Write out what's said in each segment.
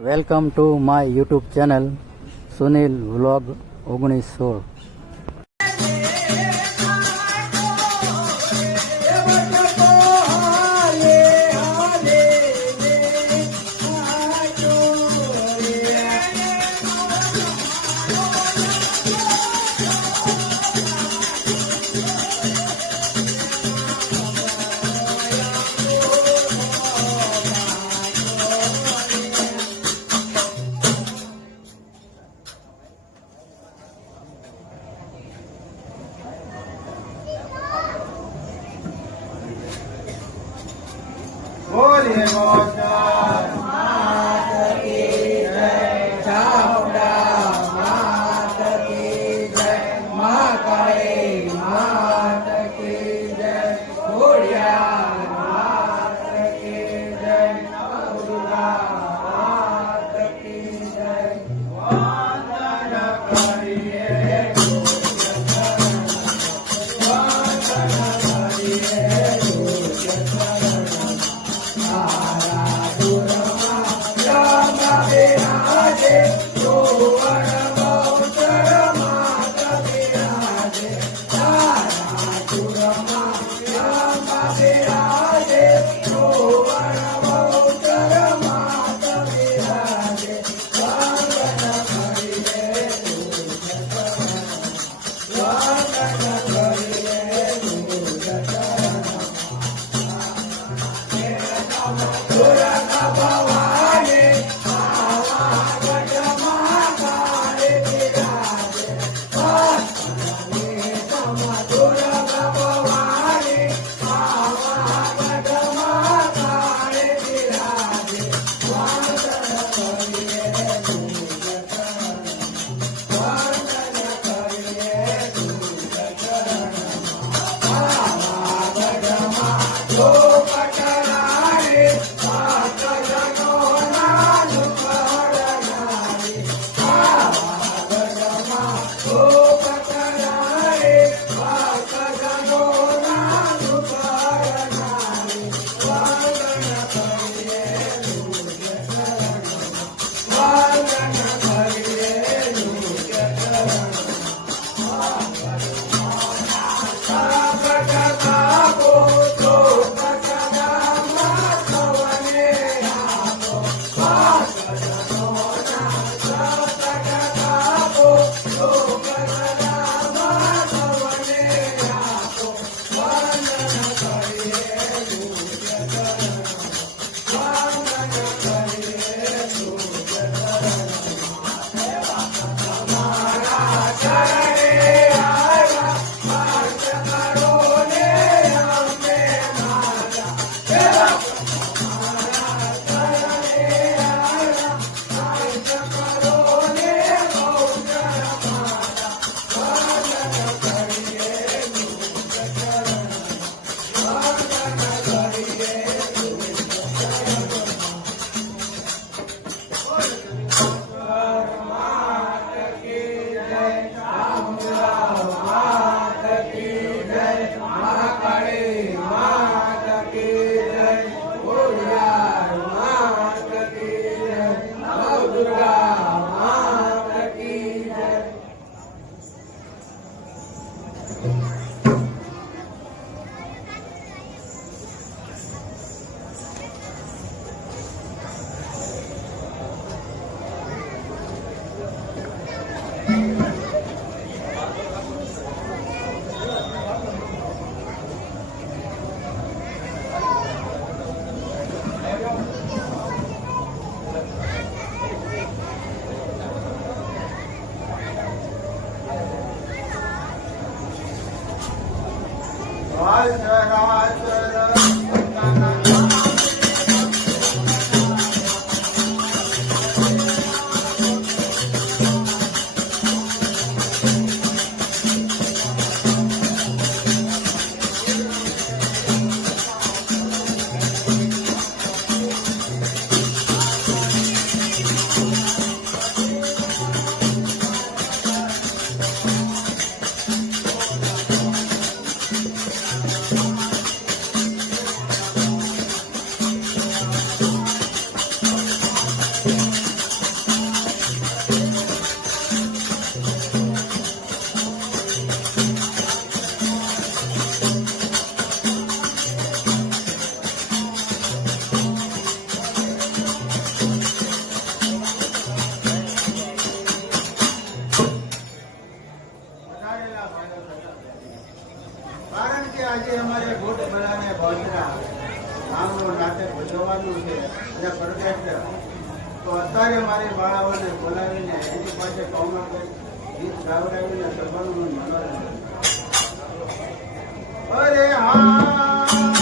Welcome to my YouTube channel Sunil vlog 1916। बोलिए गौशाल मात की जय, चामुंडा मात की जय, महाकाली मात की जय, खोड़ियार मात की जय, नवदुर्गा मात की जय। वंदन करिए वंदन करिए માટે ભજવવાનું છે અને પરફેક્ટ. તો અત્યારે મારી બાળાઓને બોલાવીને એની પાસે કૌમા ગીત ગાવડાવીને સભાનું મનોરંજન. અરે હા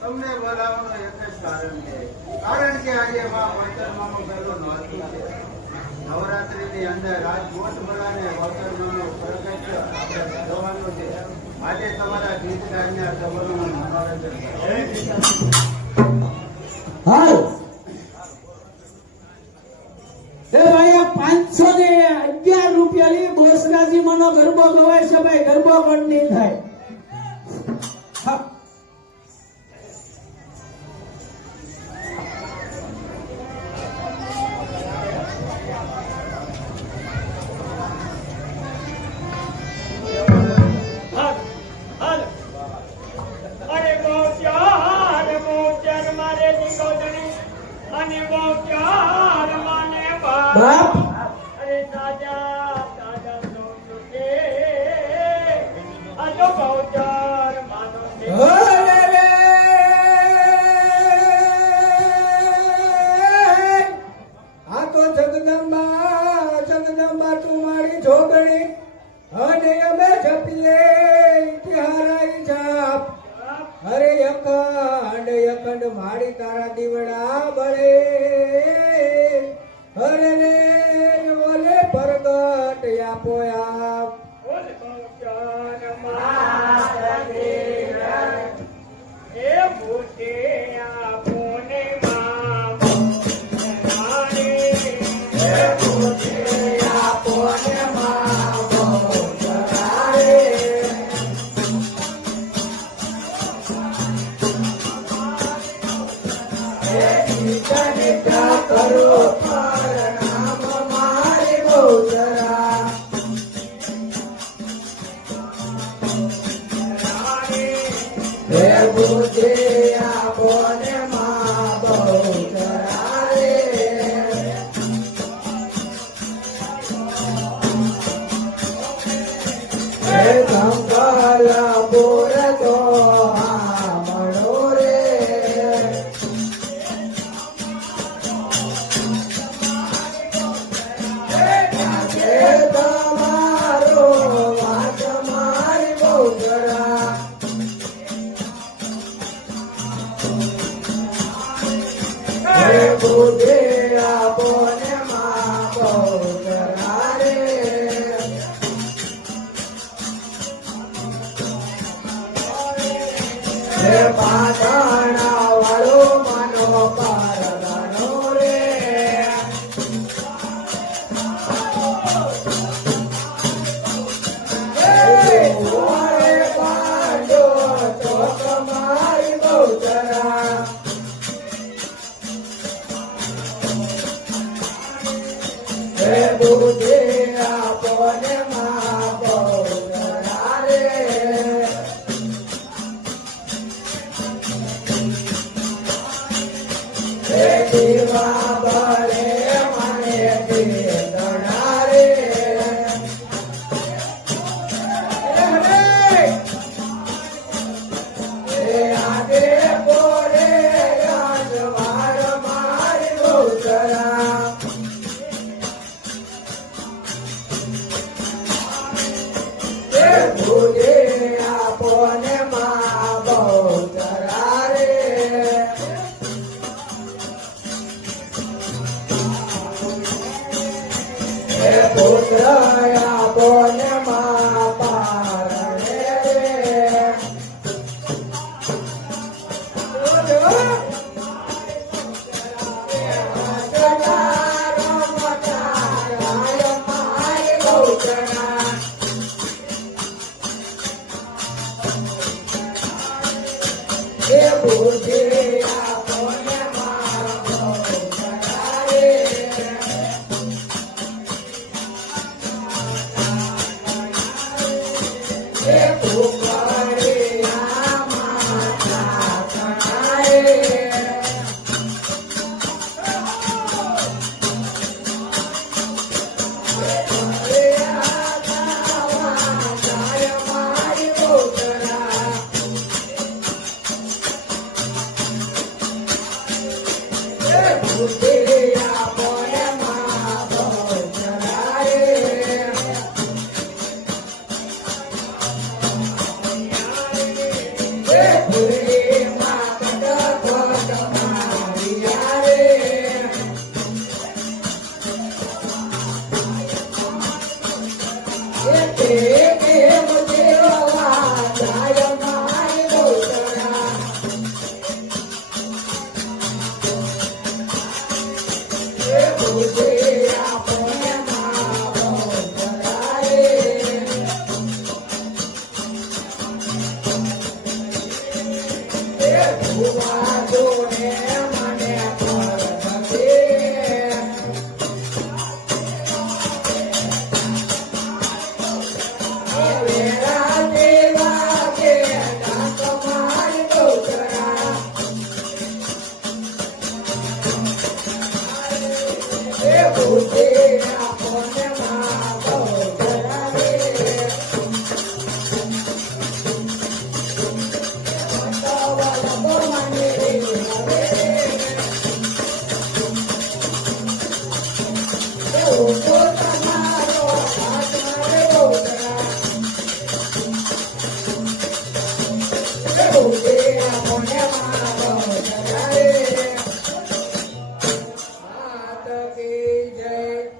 તમને બોલાવવાનું એક જ કારણ છે. કારણ કે આજે માં પંચરમાનું પહેલું નોરતું છે. નવરાત્રીની અંદર રાજકોટ મલાને પંચરમાનું પ્રગટ આપણે જોવાનું છે. આજે તમારા ગીત ગાયના સભાનું મનોરંજન. હાલ તે ભાઈ 511 રૂપિયાની બોસરાજી મનો ગરબો ગવાય છે ભાઈ. ગરબો પણ નહીં થાય. હા. બાપ અરે તાજા તાજા નોકે આજો ગૌચર માનો અરે રે આ તો જગદંબા જગદંબા તું મારી જોગણી અને અમે જપીએ ઇતિહારાઈ જાપ. અરે અખંડ મારી તારા દીવડા બળે. અરે રે ઓલે પ્રગટ આપો આપ. બોલ ગૌચર માને એ ભૂતે આપોને માં રાણે એ ભૂતે આપો ને માં બહુ કરારે. એ નીચા નીચા કરો પરણામ મારી બહુચરા. હે ભૂતે આપો ને માં બહુચરા રે. હે કંકાલ બોર તો હામણો રે. તમારો વાત મારી બહુચરા. હે ભૂતે આપો ને માં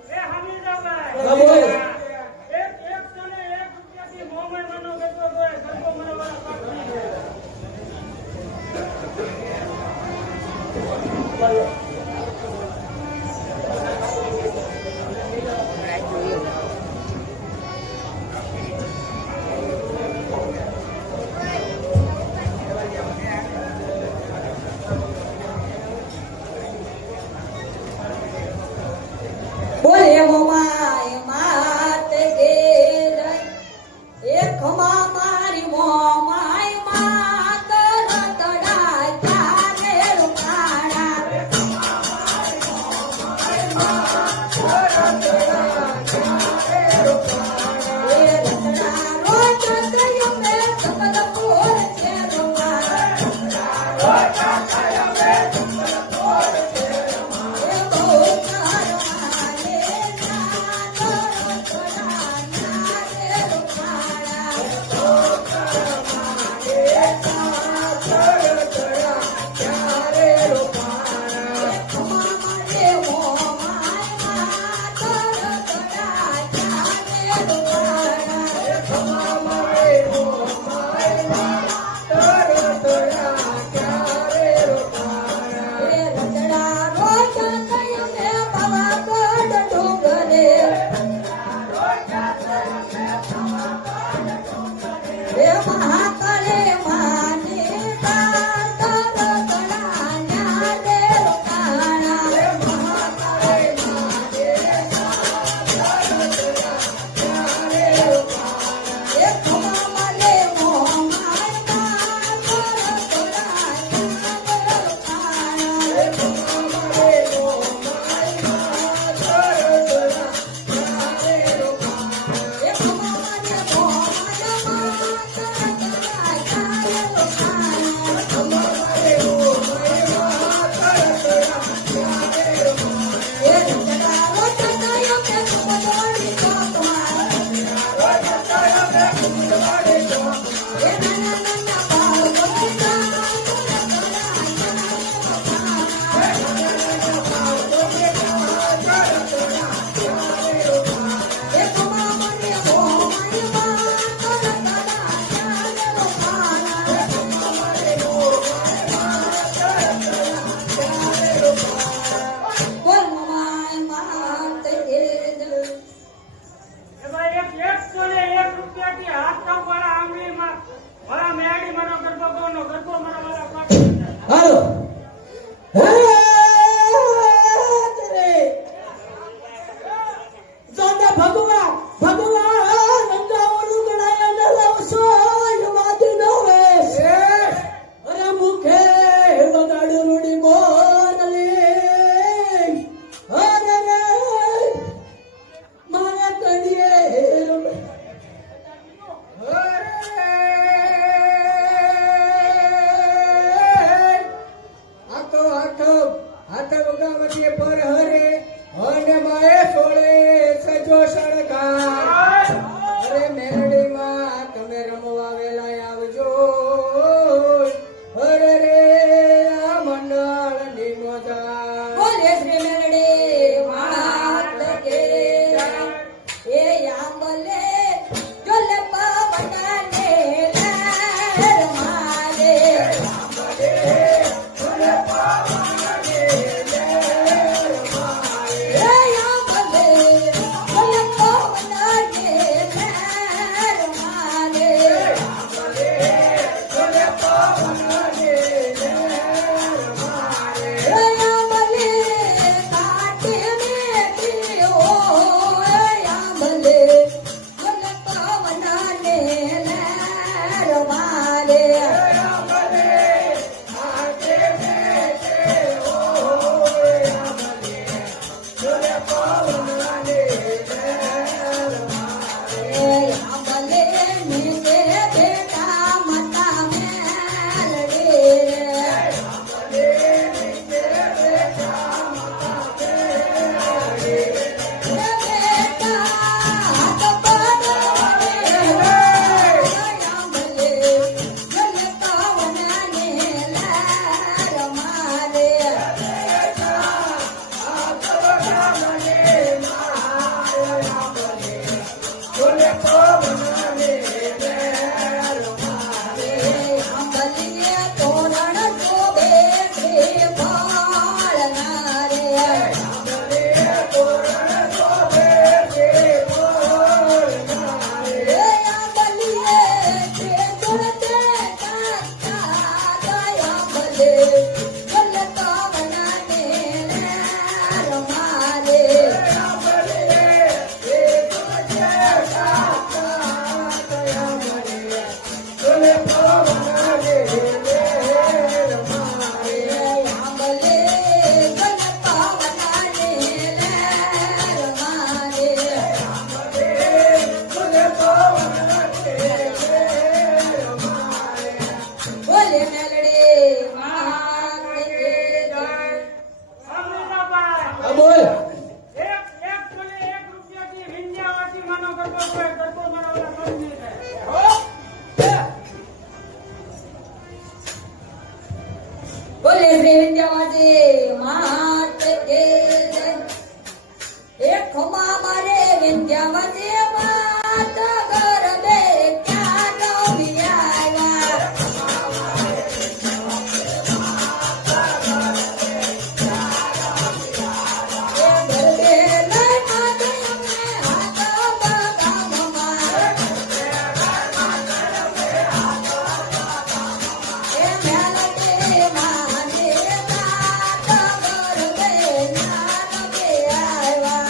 એ હમીદાભાઈ બોલ. એક 101 રૂપિયાથી મોમેન મનો બેઠો તો એ ગરબો મનોવાળા પાકડી છે. બોલે મોમાય માત કે જય એ ખમા મારી મોમાય માત રતડા ચારે રૂપાડા એ રતડા રોજ ત્રય મે સકલ પોર છે વિંધ્યાવાસી માત કે જય. એ ખમા મારે વિંધ્યાવાસી માત ગરબે ક્યાં ગમી આવ્યા. એ ગરબે લઈ માતે અમે હાથ બગામમાં. એ મેલડી માને નાત ગરબે ના ગમી આવ્યા.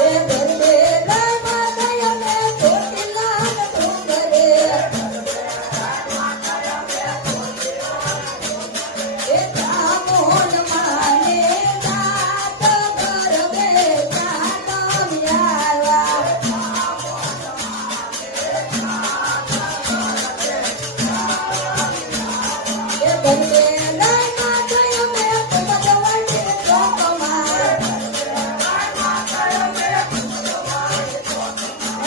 એ ગરબે લઈ માતે અમે ચોટીલા ડુંગરે. એ બ્રાહ્મણ માને નાત ગરબે ના ગમી આવ્યા. એ ગરબે લઈ માતે અમે પદવડી ચોકમાં.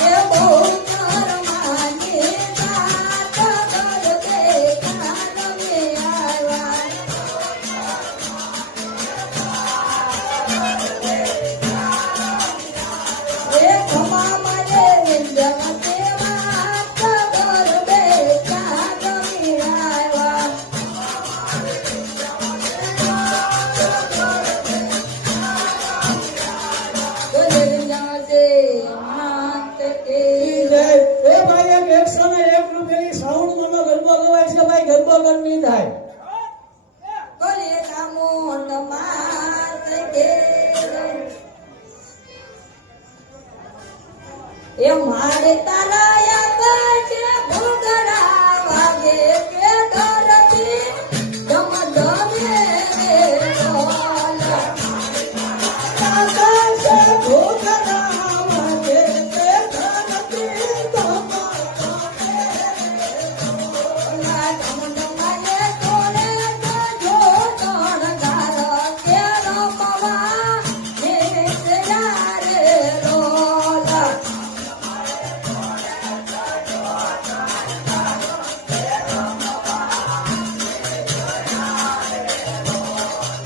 એ બહુ માને નાત ગરબે ના ગમી આવ્યા. એ ખમા મારે વિંધ્યાવાસી માત ગરબે ક્યાં ગમી આવ્યા. બોલે વિંધ્યાવાસી માત કે જય. એ ભાઈ એક 101 રૂપિયાની સાઉન્ડમાં ગરબો ગવાય છે ભાઈ, ગરબો ગરમી થાય. બોલે ચામુંડ માત કે જય. એ મારે તારા યાદ છે ભૂગડા વાગે કે ધરતી ધમ ધમે રે ઢોલ. આકાશ ભૂખડા વાગે તે ધરતી ધમધમે. ના ધમ ધમાએ તોડે જો તણગાર કે રમવા ને રે રોલ.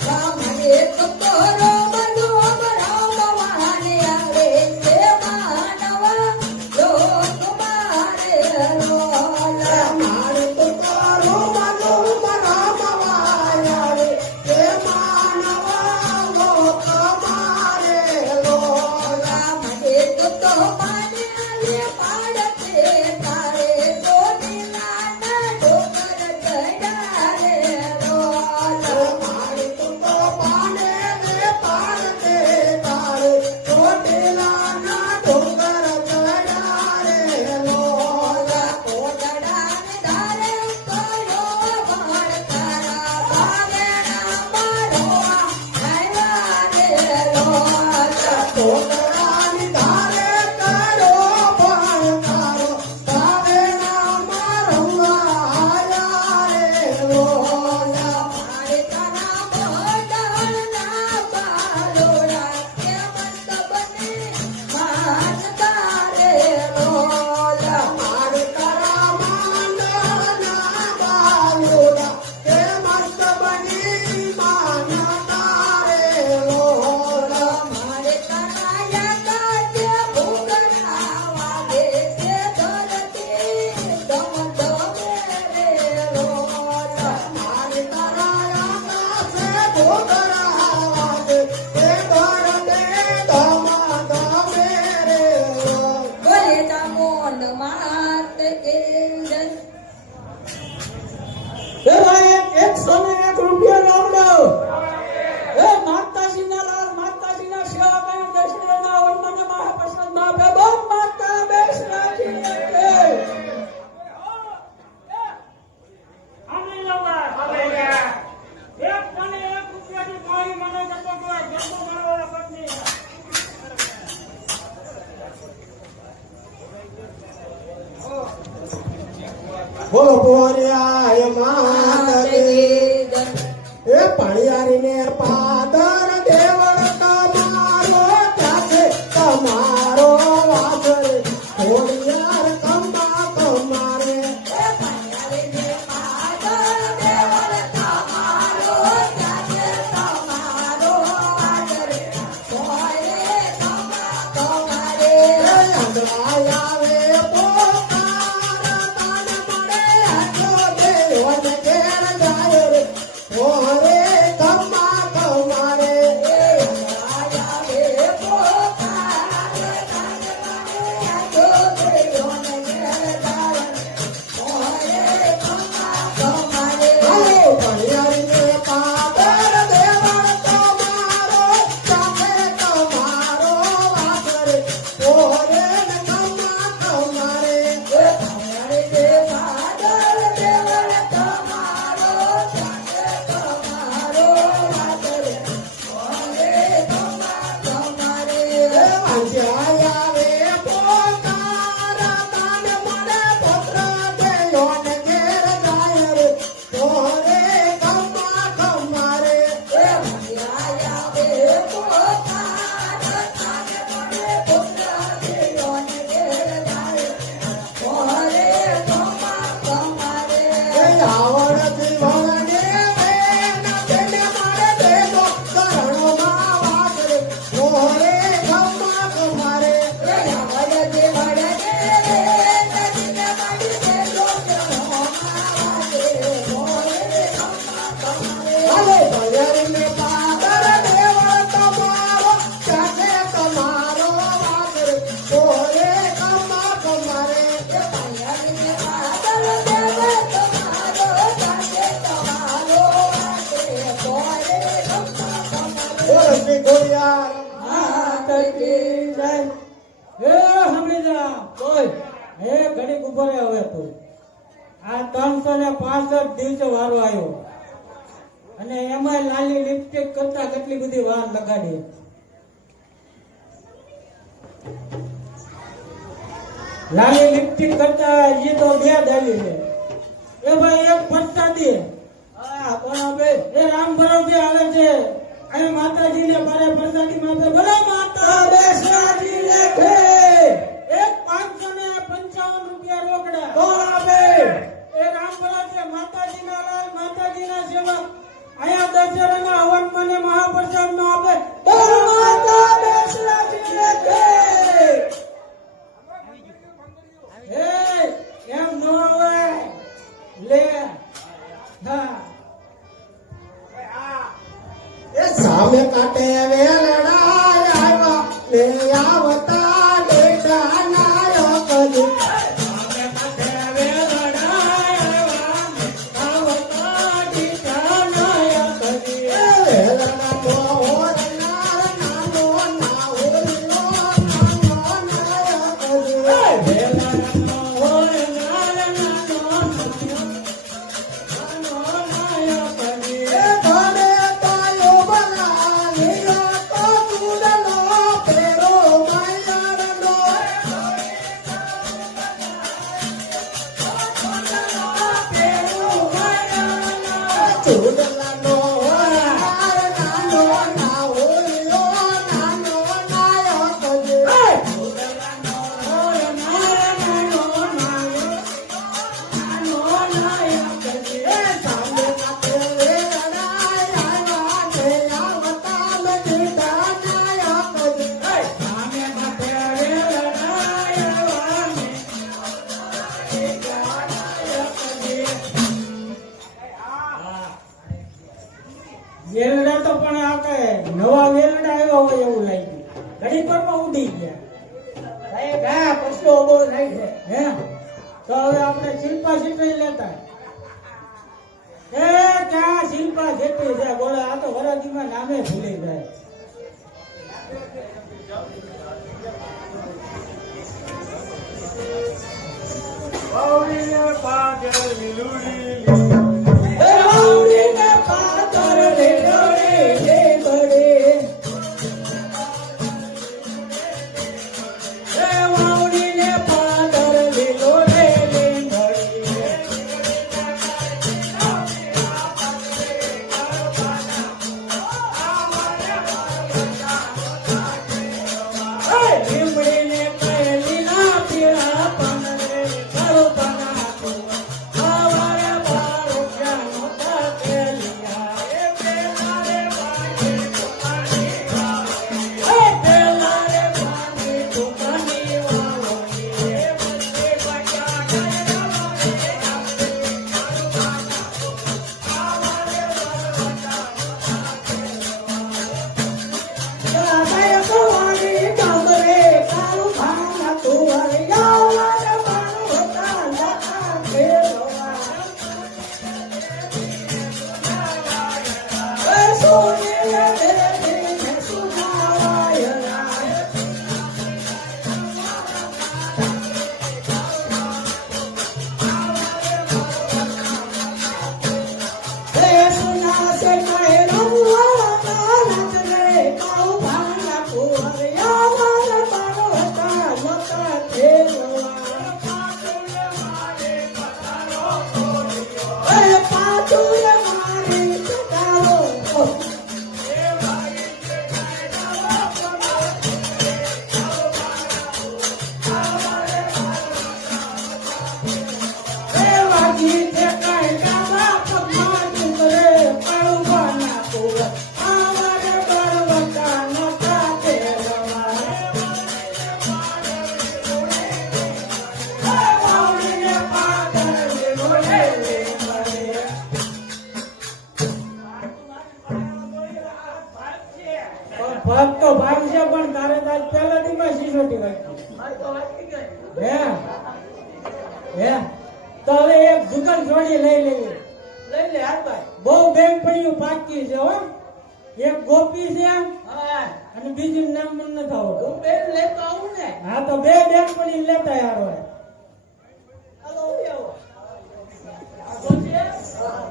રામને કપરો બનો રમવાને આવે છે માનવા લોક મારે રોલ. મારે તો તારો માનો મરામવાય આવે તે માનવા લોક મારે લોલા. રામને તો માને આવે પાડતે તારે ચોટીલા ના ડોકર ચડ્યા રે રોલ. મારે તો પાને ને પાડતે તારે ચોટીલાના ડોંગર ચડ્યા રે લોલા. કોટડાને ધારે કયો બાળ તારા ભાગેણા મારો આવ્યા રે રોલ. કોટડાની ધારે કર્યો પણ તારો ભાવેના મારવા આયા રે લોલા. મારે તારા મોઢાના બાલોડા કે મસ્ત બને માનતા રે રોલ. મારે તારા માંડના બાલુડા કે મસ્ત બની માનતા રે લોલા. મારે તારા યાદ છે ભૂગડા વાગે કે ધરતી ધમ ધમે રે રોલ. મારે તારા આકાશે ભોગરા વાગે તે ધરતે ધમાધમે રે લોલા. બોલે ચામુંડ માત કે જય. એ ભાઈ 101 રૂપિયા લાવડો. એ માતાજીના લાલ માતાજીના સેવા કરી દશેરાના વનમને મહાપ્રસાદમાં પ્રભુ માતા બેસરાજી કે આને લાવવા હાલેલુયા. એક તને 1 રૂપિયાની થાળી મને જતો ગયો ગરબો મારવાળા પત્ની. બોલો બોરિયા માત કી જય. એ પાણિયારીને પાદર દેવળ તમારો ક્યાં છે તમારો વાસર ખોડિયાર કંબા બોલ શ્રી ખોડિયાર માત કી જય. હે હમીદા બોલ. હે ઘડીક ઉભો રહે હવે તું. આ 365 દિવસે વારો આવ્યો અને એમાં લાલી લિપસ્ટિક કરતા કેટલી બધી વાર લગાડી. લાલી લિપસ્ટિક કરતા એ તો 2 દાલી છે. એ ભાઈ એક પ્રસાદી હા કોણ આપે? એ રામ ભરોસે આવે છે. અહીં માતાજીને મારે પ્રસાદી માં આપે. બોલો માતા બેસરાજી લેખે એક 555 રૂપિયા રોકડા કોણ આપે? એ રામ ભરોસે માતાજીના લાલ માતાજીના સેવક અહીંયા દશેરાના હવન મને મહાપ્રસાદ માં આપે. બોલો માતા બેસરાજી લેખે. એ એમ ન હોય લે હા એ સામે કાટે વેલડા આવ્યા લે આવતા ડેટા નાયક જી. સામે કાટે વેલડા આવ્યા આવતા ડેટા નાયક જી. વેલડા મોર નાનો ના ઓલો નાનો નાયક જી. વેલડા મોર નાનો વેલડા તો પણ આ કે નવા વેલડા આવ્યા હોય એવું લાગ્યું. ઘડી પરમાં ઉડી ગયા. સાહેબ હા પછલો ઓબો થાય છે હે. તો હવે આપણે શિલ્પા શેઠી લેતા. એ ક્યાં શિલ્પા શેઠી છે? બોલે આ તો વરાજીમાં નામે ભૂલી જાય. બાવળીને પાદર લીલુડી એ બાવળીને પાદર લીલુડી લીલુડી. એ બાવળીને પાદર લીલુડી લીલુડી. એ લીમડીને કહેલી ના પીળા પાનરે કરુપના તું આવારે બાળો જાનો તાકેલિયા. એ પેલા રે બાંધી તુકાની વાવણી. એ પેલા રે બાંધી તુકાની વાવણી. એ વચ્ચે બચા ડેરા વાળી આપે કરુપના તું આવારે બાળો જાનો તાકેલિયા. કવાડી કામરે કાળુ ભાંગા તુવારે યાવારે બાળો તાલા કેલવા. એ સોનીએ દેવીને સુનાવાયલા. એ સુના સે કહે રંગવા નાચ રે કાળુ ભાંગા તુવારે યાવારે બાળો તાલા કેલવા. એ પાતુરે મારી કટારો એ વાગી છે કાય ગાવા પગમાં ડુંગરે પાળુવાના કુવા આવારે બળવતા નતા કેલવા. એ વાવડીને પાદર લીલોડે લીલોડે. ભાગ તો ભાગ છે પણ તારે તાર પહેલા દીમાં સિસોટી વાગી. હે હે તો હવે એક જુગલ જોડી લઈ લેવી. લઈ લે હાથ ભાઈ. બહુ બેન પડ્યું પાકી છે હો. એક ગોપી છે હા અને બીજી નામ મને નથી આવડતું. હું બેન લેતો આવું ને હા તો બે બેન પડી લેતા યાર હોય. હાલો ઉભી આવો આ ગોપી હા.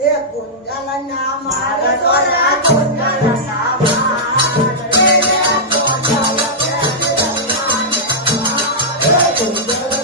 એ કુંજલના માર તોરા કુંજલના માર એ કુંજલ